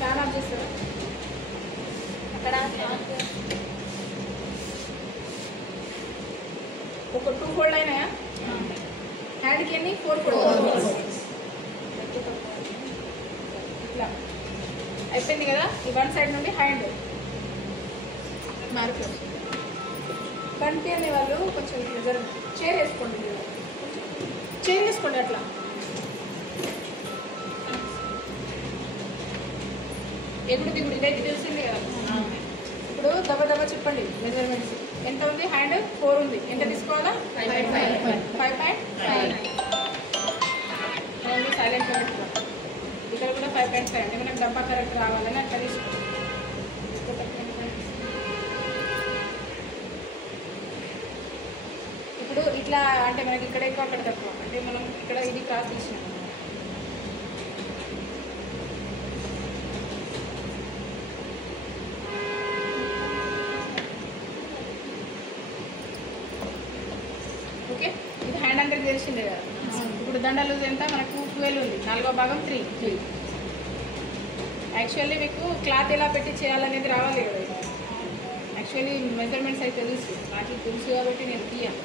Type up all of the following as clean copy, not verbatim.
Fan of చేస్తారా అక్కడ ఒక 2 ఫోల్డ్ అయినాయా హ్యాండ్కి ఎన్ని 4 ఫోల్డ్ ఇట్లా అయిపోయింది కదా ఈ వన్ సైడ్ నుండి హ్యాండ్ మార్క్ కనిపించని వాళ్ళు కొంచెం జర చైర్ వేసుకోండి చైర్ వేసుకోండి అట్లా ఎగుడు దిగుడు ఇదైతే తెలిసింది కదా ఇప్పుడు దెబ్బ దెబ్బ చెప్పండి మెజర్మెంట్స్ ఎంత ఉంది హ్యాండ్ 4 ఉంది ఎంత తీసుకోవాలా 5.5 సైలెంట్గా పెట్టుకోవాలి ఇక్కడ కూడా 5.5 అంటే మనకు డబ్బా కరెక్ట్ రావాలని అట్లా తీసుకోవాలి ఇప్పుడు ఇట్లా అంటే మనకి ఇక్కడ ఎక్కువ అక్కడ తక్కువ అంటే మనం ఇక్కడ ఇది క్రాస్ తీసినాం ఓకే ఇది హ్యాండ్ అంటే తెలిసిందే కదా ఇప్పుడు దండ లూజ్ ఎంత మనకు 12 ఉంది 4వ భాగం 3 యాక్చువల్లీ మీకు క్లాత్ ఎలా పెట్టి చేయాలనేది రావాలి కదా యాక్చువల్లీ మెజర్మెంట్స్ అయితే తెలుసు నాకు తెలుసు కాబట్టి నేను తీయాలి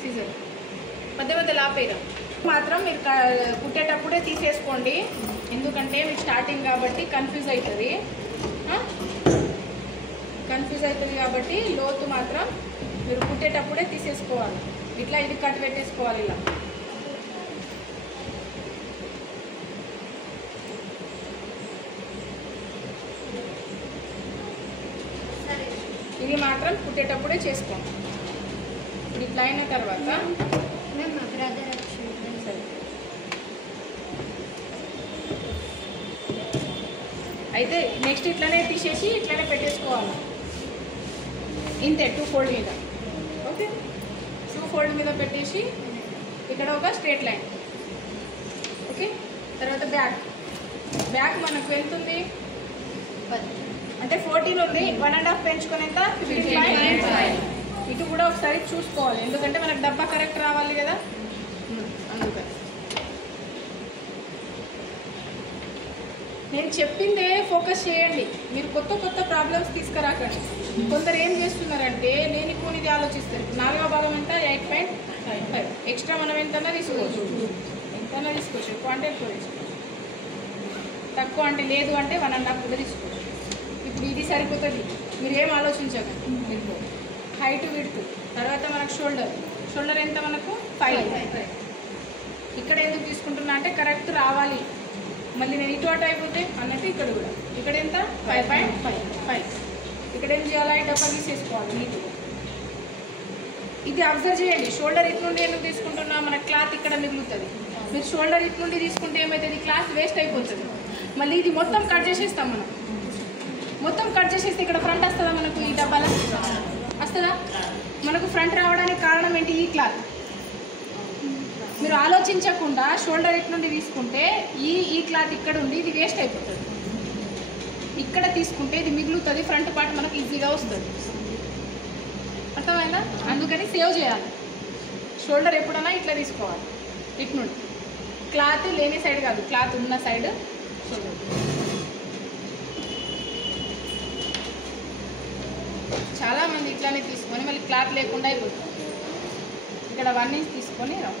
సీజర్ మధ్య మధ్య లాపేయడం మాత్రం మీరు కుట్టేటప్పుడే తీసేసుకోండి ఎందుకంటే మీకు స్టార్టింగ్ కాబట్టి కన్ఫ్యూజ్ అవుతుంది కాబట్టి లోతు మాత్రం మీరు కుట్టేటప్పుడే తీసేసుకోవాలి ఇట్లా ఇది కట్ పెట్టేసుకోవాలి ఇలా ఇది మాత్రం కుట్టేటప్పుడే చేసుకోండి ఇట్లా అయిన తర్వాత అయితే నెక్స్ట్ ఇట్లానే తీసేసి ఇట్లానే పెట్టేసుకోవాలి ఇంతే 2 ఫోల్డ్ మీద ఓకే 2 ఫోల్డ్ మీద పెట్టేసి ఇక్కడ ఒక స్ట్రేట్ లైన్ ఓకే తర్వాత బ్యాక్ మనకు ఎంత ఉంది అంటే 14 ఉంది 1.5 పెంచుకొని ఎంత 15. ఇటు కూడా ఒకసారి చూసుకోవాలి ఎందుకంటే మనకు డబ్బా కరెక్ట్ రావాలి కదా అందుకని నేను చెప్పిందే ఫోకస్ చేయండి మీరు కొత్త ప్రాబ్లమ్స్ తీసుకురాకండి కొందరు ఏం చేస్తున్నారంటే నేను కొనిది ఆలోచిస్తారు 4వ భాగం ఎంత 8.5 ఎక్స్ట్రా మనం ఎంతైనా తీసుకోవచ్చు ఎక్కువ అంటే ఎక్కువ తీసుకోవచ్చు తక్కువ అంటే లేదు అంటే 1.5 కూడా తీసుకోవచ్చు ఇప్పుడు ఇది సరిపోతుంది మీరు ఏం ఆలోచించకండి ఎక్కువ హైట్ విడ్త్ తర్వాత మనకు షోల్డర్ ఎంత మనకు 5 ఇక్కడ ఎందుకు తీసుకుంటున్నా అంటే కరెక్ట్ రావాలి మళ్ళీ నేను ఇటు అటు అయిపోతే అన్నట్టు ఇక్కడ కూడా ఇక్కడ ఎంత 5.5 ఇక్కడ ఏం చేయాలి డబ్బా తీసేసుకోవాలి నీట్గా ఇది అబ్జర్వ్ చేయండి షోల్డర్ ఇటు నుండి ఎందుకు తీసుకుంటున్నా మన క్లాత్ ఇక్కడ మిగులుతుంది మీరు షోల్డర్ ఇటు నుండి తీసుకుంటే ఏమవుతుంది క్లాత్ వేస్ట్ అయిపోతుంది మళ్ళీ ఇది మొత్తం కట్ చేసేస్తాం మనం మొత్తం కట్ చేసేస్తే ఇక్కడ ఫ్రంట్ వస్తుందా మనకు ఈ డబ్బాలో వస్తుందా మనకు ఫ్రంట్ రావడానికి కారణం ఏంటి ఈ క్లాత్ మీరు ఆలోచించకుండా షోల్డర్ ఇటు నుండి తీసుకుంటే ఈ క్లాత్ ఇక్కడ ఉండి ఇది వేస్ట్ అయిపోతుంది ఇక్కడ తీసుకుంటే ఇది మిగులుతుంది ఫ్రంట్ పార్ట్ మనకు ఈజీగా వస్తుంది అర్థమైందా అందుకని సేవ్ చేయాలి షోల్డర్ ఎప్పుడైనా ఇట్లా తీసుకోవాలి ఇటు నుండి క్లాత్ లేని సైడ్ కాదు క్లాత్ ఉన్న సైడ్ షోల్డర్ చాలామంది ఇట్లానే తీసుకొని మళ్ళీ క్లాత్ లేకుండా అయిపోతుంది ఇక్కడ 1 ఇంచ్ తీసుకొని రావు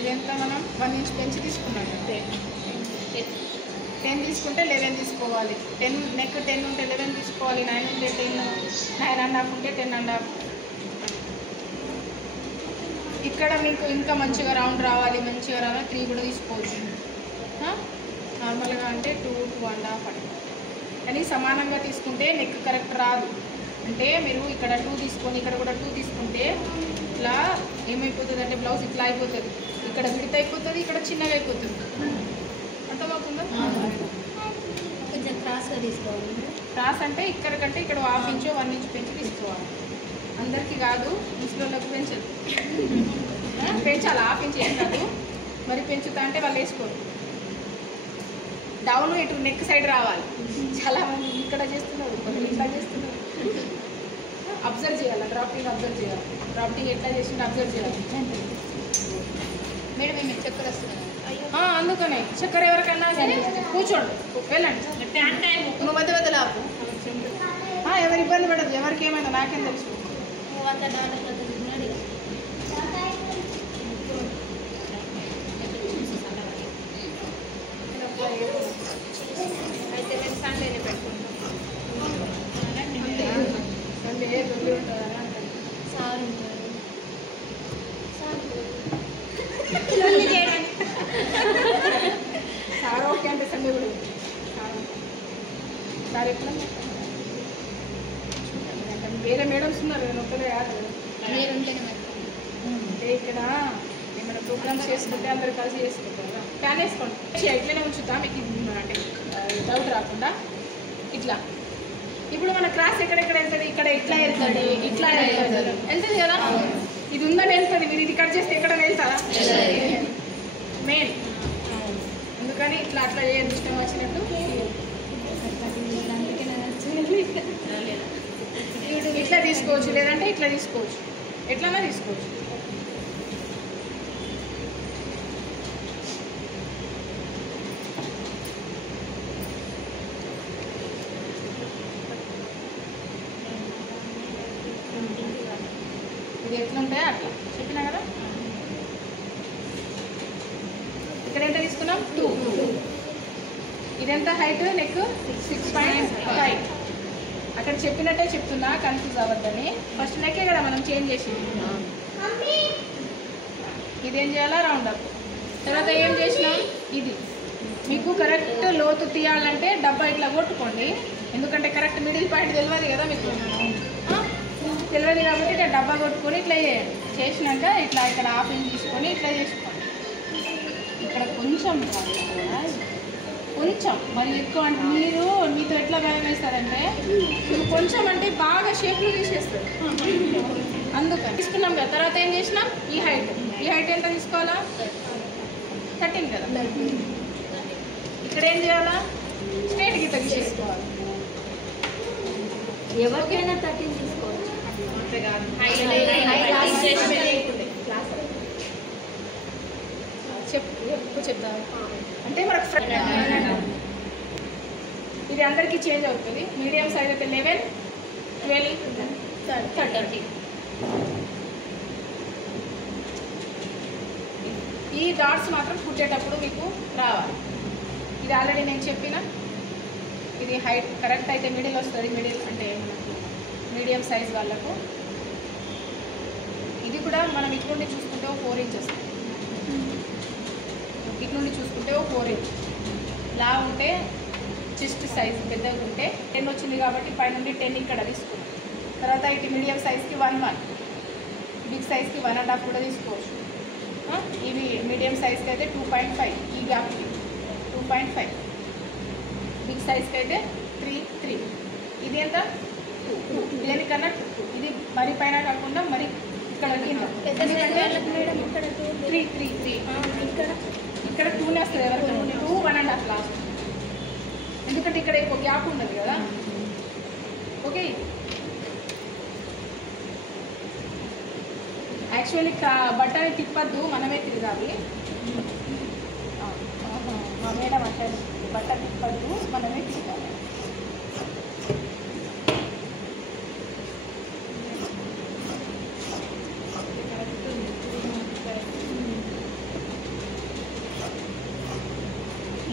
ఇదంతా మనం 1 ఇంచ్ పెంచి తీసుకున్నాం 10 తీసుకుంటే 11 తీసుకోవాలి 10 నెక్ 10 ఉంటే 11 తీసుకోవాలి 9 ఉంటే 10 9.5 ఉంటే 10.5 ఇక్కడ మీకు ఇంకా మంచిగా రౌండ్ రావాలి మంచిగా రావాలి 3 కూడా తీసుకోవచ్చు నార్మల్గా అంటే 2.5 కానీ సమానంగా తీసుకుంటే నెక్ కరెక్ట్ రాదు అంటే మీరు ఇక్కడ 2 తీసుకొని ఇక్కడ కూడా 2 తీసుకుంటే ఇట్లా ఏమైపోతుంది అంటే బ్లౌజ్ ఇట్లా అయిపోతుంది ఇక్కడ విడత అయిపోతుంది ఇక్కడ చిన్నగా అయిపోతుంది అర్థమవుతుందా కొంచెం క్రాస్గా తీసుకోవాలి క్రాస్ అంటే ఇక్కడ కంటే ఇక్కడ 1/2 ఇంచ్ 1 ఇంచ్ పెంచి తీసుకోవాలి అందరికీ కాదు ముస్లింలకు పెంచదు పెంచాలి 1/2 ఇంచ్ ఏం కాదు మరి పెంచుతా అంటే వాళ్ళు వేసుకోరు డౌన్ ఇటు నెక్ సైడ్ రావాలి చాలా మంది ఇక్కడ చేస్తున్నారు కొంచెం ఇట్లా చేస్తున్నారు అబ్జర్వ్ చేయాలి, డ్రాఫ్టింగ్ అబ్జర్వ్ చేయాలి. డ్రాఫ్టింగ్ ఎట్లా చేసిండు అబ్జర్వ్ చేయాలి. మేడం మేము చక్కెర వస్తున్నాను. అందుకనే చక్కెర ఎవరికైనా సరే కూర్చోండి, వెళ్ళండి. నువ్వు మధ్య మధ్యలో ఆపు. ఎవరు ఇబ్బంది పడదు, ఎవరికి ఏమైందో నాకేం తెలుసు. అయితే నేను సండేనే పెట్టుకుంటాను. సండే దొంగ ఉంటుందా అంటారు. సార్ ఉంటారు సార్ ఓకే అంటే సండే కూడా సార్ ఎట్లా వేరే మేడమ్స్ ఉన్నారు, నేను ఒక్కరే కాదు. మీరు ఉంటేనే మరి అంటే ఇక్కడ ఏమైనా ప్రోగ్రామ్స్ చేసుకుంటే అందరు కలిసి చేసుకుంటారా. ప్యాన్ వేసుకోండి, ఇట్లనే ఉంచుతా మీకు అంటే డౌట్ రాకుండా. ఇట్లా ఇప్పుడు మన క్రాస్ ఎక్కడెక్కడ వెళ్తుంది, ఇక్కడ ఇట్లా వెళ్తుంది, ఇట్లా వెళ్తుంది కదా. ఇది ఉందని వెళ్తుంది, మీరు ఇది కట్ చేస్తే ఎక్కడ వెళ్తారా మెయిన్. అందుకని ఇట్లా అట్లా చేయదు, ఇష్టం వచ్చినట్టు. ఇట్లా తీసుకోవచ్చు, లేదంటే ఇట్లా తీసుకోవచ్చు, ఎట్లన్నా తీసుకోవచ్చు. ఇది ఎట్లుంటాయో అట్లా చెప్పినా కదా. ఇక్కడ ఎంత తీసుకున్నాం 2. ఇదెంత హైట్, నెక్ 6.5. అక్కడ చెప్పినట్టే చెప్తున్నా, కన్ఫ్యూజ్ అవ్వద్దని. ఫస్ట్ నెక్కే కదా మనం చేంజ్ చేసింది. ఇదేం చేయాలా, రౌండ్ అప్. తర్వాత ఏం చేసినాం, ఇది మీకు కరెక్ట్ లోతు తీయాలంటే డబ్బా ఇట్లా కొట్టుకోండి. ఎందుకంటే కరెక్ట్ మిడిల్ పాయింట్ తెలియదు కదా మీకు, తెలియదు కాబట్టి ఇట్లా డబ్బా కొట్టుకొని ఇట్లా చేయండి. చేసినాక ఇట్లా ఇక్కడ హాఫ్ ఇంచ్ తీసుకొని ఇట్లా చేసుకోండి. ఇక్కడ కొంచెం కొంచెం మరి ఎక్కువ అంటే మీతో ఎట్లా భయం వేస్తారంటే మీరు కొంచెం అంటే బాగా షేప్లు తీసేస్తారు. అందుకని తీసుకున్నాం కదా. తర్వాత ఏం చేసినాం, ఈ హైట్ ఎంత తీసుకోవాలా, 13 కదా. ఇక్కడ ఏం చేయాలా, స్ట్రైట్ గీత తీసేసుకోవాలి. ఎవరికైనా 13 తీసుకోవచ్చు. చెప్తాను అంటే మనకు ఇది అందరికీ చేంజ్ అవుతుంది. మీడియం సైజ్ అయితే 11, 12, 13. ఈ డాట్స్ మాత్రం కుట్టేటప్పుడు మీకు రావాలి. ఇది ఆల్రెడీ నేను చెప్పిన. ఇది హైట్ కరెక్ట్ అయితే మిడిల్ వస్తుంది. మిడిల్ అంటే మీడియం సైజ్ వాళ్ళకు. ఇది కూడా మనం ఇటు నుండి చూసుకుంటే 4 ఇంచ్ వస్తుంది. ఇటు నుండి చూసుకుంటే 4 ఇంచ్. లా ఉంటే చెస్ట్ సైజ్ పెద్దగా ఉంటే 10 వచ్చింది కాబట్టి పైనుండి 10 ఇక్కడ తీసుకున్నాం. తర్వాత ఇటు మీడియం సైజ్కి 1, బిగ్ సైజ్కి 1.5 కూడా తీసుకోవచ్చు. ఇవి మీడియం సైజ్కి అయితే 2.5, ఈ గ్యాప్కి 2.5. బిగ్ సైజ్కి అయితే 3. ఇది ఎంత 2. దేనికన్నా 2. ఇది మరి పైన కాకుండా మరి ఇక్కడ ఎందుకంటే 3 ఇక్కడ 2నే వస్తుంది. ఎవరికైనా 2, 1.5 లాస్ట్. ఎందుకంటే ఇక్కడ ఎక్కువ గ్యాప్ ఉండదు కదా. ఓకే, యాక్చువల్లీ బట్టని తిప్పద్దు, మనమే తిరగాలి. మా మేడం అంటే బట్ట తిప్పద్దు, మనమే తిరగాలి.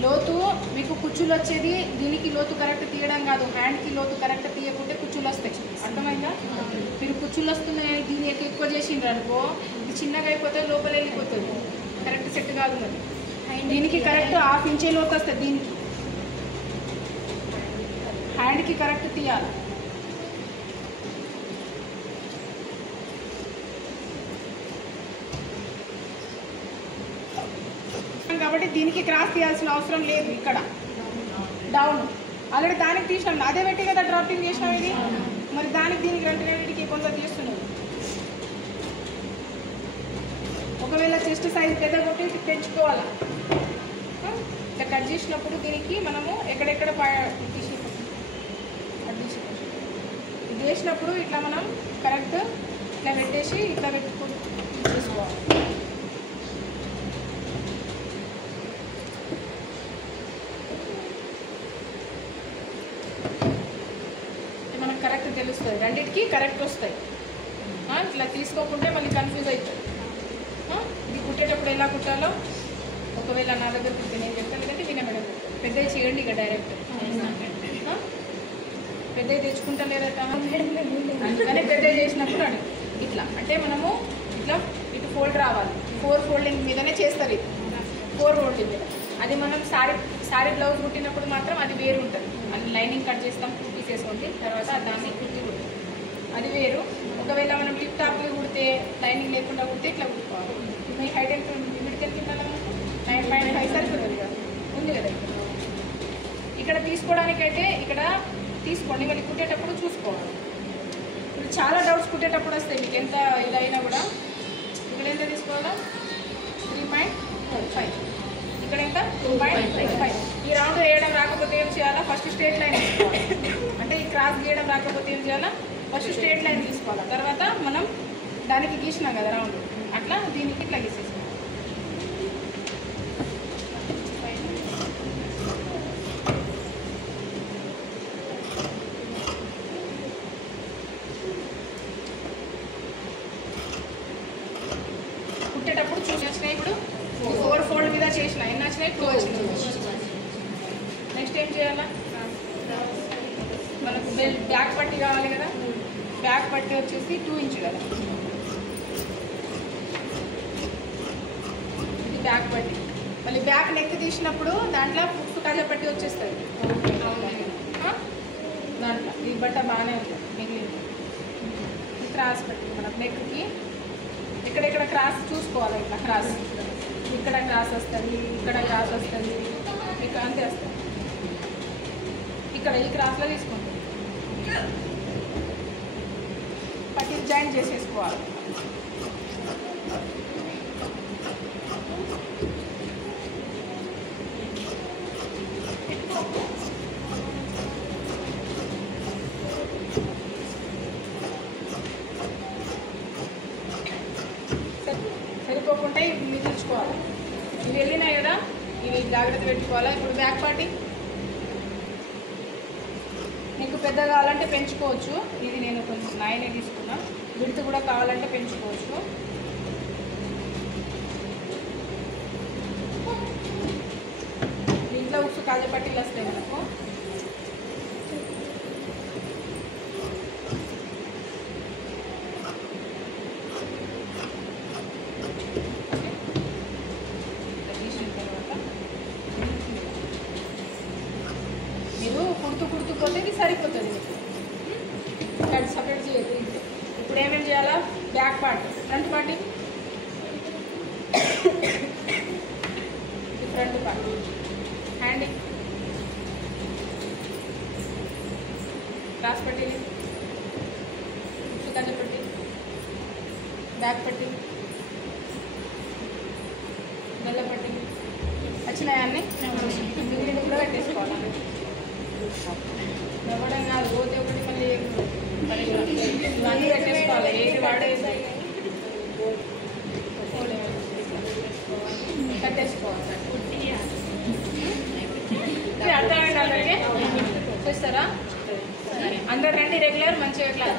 లోతు మీకు కుచ్చులు వచ్చేది దీనికి లోతు కరెక్ట్ తీయడం కాదు, హ్యాండ్కి లోతు కరెక్ట్ తీయకుంటే కుచ్చులు వస్తాయి. అర్థమైందా? మీరు కుచ్చులు వస్తున్నాయని దీన్ని ఎక్కువ చేసిండ్రు అనుకో, ఇది చిన్నగా అయిపోతే లోపల వెళ్ళిపోతుంది, కరెక్ట్ సెట్ కాదు. మరి దీనికి కరెక్ట్ 1/2 ఇంచే లోతు వస్తుంది. దీనికి హ్యాండ్కి కరెక్ట్ తీయాలి. కాబట్టి దీనికి క్రాస్ తీయాల్సిన అవసరం లేదు. ఇక్కడ డౌన్ ఆల్రెడీ దానికి తీసినాం, అదే పెట్టి కదా డ్రాపింగ్ చేసినాం. ఇది మరి దానికి దీనికి రెండింటికి కొంత తీస్తున్నాం. ఒకవేళ చెస్ట్ సైజ్ పెద్ద కొట్టి పెంచుకోవాలి. ఇట్లా కట్ చేసినప్పుడు దీనికి మనము ఎక్కడెక్కడ తీసి ఇదే వేసినప్పుడు ఇట్లా మనం కరెక్ట్ ఇట్లా పెట్టేసి ఇట్లా పెట్టుకుని చూసుకోవాలి. మనకు కరెక్ట్ తెలుస్తుంది, రెండింటికి కరెక్ట్ వస్తాయి. ఇట్లా తీసుకోకుంటే మళ్ళీ కన్ఫ్యూజ్ అవుతుంది. ఇది కుట్టేటప్పుడు ఎలా కుట్టాలో ఒకవేళ నా దగ్గర కుట్టే నేను చెప్తాను, లేదంటే విన మేడం పెద్దవి చేయండి. ఇక డైరెక్ట్ పెద్దవి తెచ్చుకుంటా లేదట, అందుకని పెద్దవి చేసినప్పుడు అడుగు ఇట్లా అంటే మనము ఇట్లా ఇటు ఫోల్డ్ రావాలి. 4 ఫోల్డింగ్ మీదనే చేస్తారు, ఇది 4 ఫోల్డింగ్ మీద. అది మనం సారీ బ్లౌజ్ కుట్టినప్పుడు మాత్రం అది వేరు ఉంటుంది. అది లైనింగ్ కట్ చేస్తాం, కుర్తీ చేసుకోండి, తర్వాత దాన్ని కుర్తీ కుడతాం, అది వేరు. ఒకవేళ మనం టిప్ టాప్లు కుడితే లైనింగ్ లేకుండా కుడితే ఇట్లా కుట్టుకోవాలి. మీ హైట్ ఎంత మిడికి ఎంత ఉండాలి? 9.5 సరిపోతుంది కదా, ఉంది కదా. ఇక్కడ తీసుకోవడానికైతే ఇక్కడ తీసుకోండి, మళ్ళీ కుట్టేటప్పుడు చూసుకోవాలి. ఇప్పుడు చాలా డౌట్స్ కుట్టేటప్పుడు వస్తాయి మీకు, ఎంత ఇదైనా కూడా. ఇక్కడ ఎంత తీసుకోవాలా? 3.5. ఇక్కడ ఎంత? 2.5. ఈ రౌండ్ వేయడం రాకపోతే ఏం చేయాలా? ఫస్ట్ స్ట్రేట్ లైన్ తీసుకోవాలి. అంటే ఈ క్రాస్ గీయడం రాకపోతే ఏం చేయాలా? ఫస్ట్ స్ట్రేట్ లైన్ తీసుకోవాలి. తర్వాత మనం దానికి గీసినాం కదా రౌండ్, అట్లా దీనికి ఇట్లా గీసేసుకోవాలి. కుట్టేటప్పుడు చూసి వచ్చినాయి. ఇప్పుడు 4 ఫోల్డ్ మీద చేసిన ఎన్ని వచ్చినాయి? 2 వచ్చినాయి. నెక్స్ట్ ఏం చేయాలా? మనకు బ్యాక్ పట్టి కావాలి కదా, బ్యాక్ పట్టి వచ్చేసి 2 ఇంచ్ కదా, ఇది బ్యాక్ పట్టి. మళ్ళీ బ్యాక్ నెక్ తీసినప్పుడు దాంట్లో పుట్టు కాజా పట్టి వచ్చేస్తుంది దాంట్లో. ఈ బట్ట బాగానే ఉంది, మిగిలింది. క్రాస్ పట్టి మనకు నెక్కి ఎక్కడెక్కడ క్రాస్ చూసుకోవాలి. ఇట్లా క్రాస్ ఇక్కడ క్రాస్ వస్తుంది, ఇక్కడ క్రాస్ వస్తుంది, మీకు అంతే వస్తుంది. ఇక్కడ ఈ క్రాస్లో తీసుకుంటుంది పట్టి జాయిన్ చేసేసుకోవాలి. సరిపోకుండా ఇవి మిగిల్చుకోవాలి. ఇవి వెళ్ళినాయి కదా, ఇవి జాగ్రత్త పెట్టుకోవాలి. ఇప్పుడు బ్యాక్ పార్టీ నీకు పెద్ద కావాలంటే పెంచుకోవచ్చు. ఇది నేను కొంచెం 9 తీసుకున్నా. విడత కూడా కావాలంటే పెంచుకోవచ్చు. దీంట్లో ఉక్సు కాజా పట్టీలు వస్తాయి మనకు. మీరు కుడుతుపోతే ఇది సరిపోతుంది. సపరేట్ చేయదు. ఇప్పుడు ఏమేమి చేయాలా? Back part, front part, front part, handing, cross పట్టీ, కంచె పట్టీ, బ్యాక్ పట్టీ, గల్ల పట్టీ వచ్చినాయన్నీ మిగిలిన కూడా పెట్టేసుకోవాలి. ఇవ్వడం కాదు, పోతే ఒకటి మళ్ళీ ఇవన్నీ పెట్టేసుకోవాలి. ఏది వాడేది కట్టేసుకోవాలి. అర్థమైంది అందరికీ? చూస్తారా? అందరు రండి రెగ్యులర్ మంచిగా క్లాస్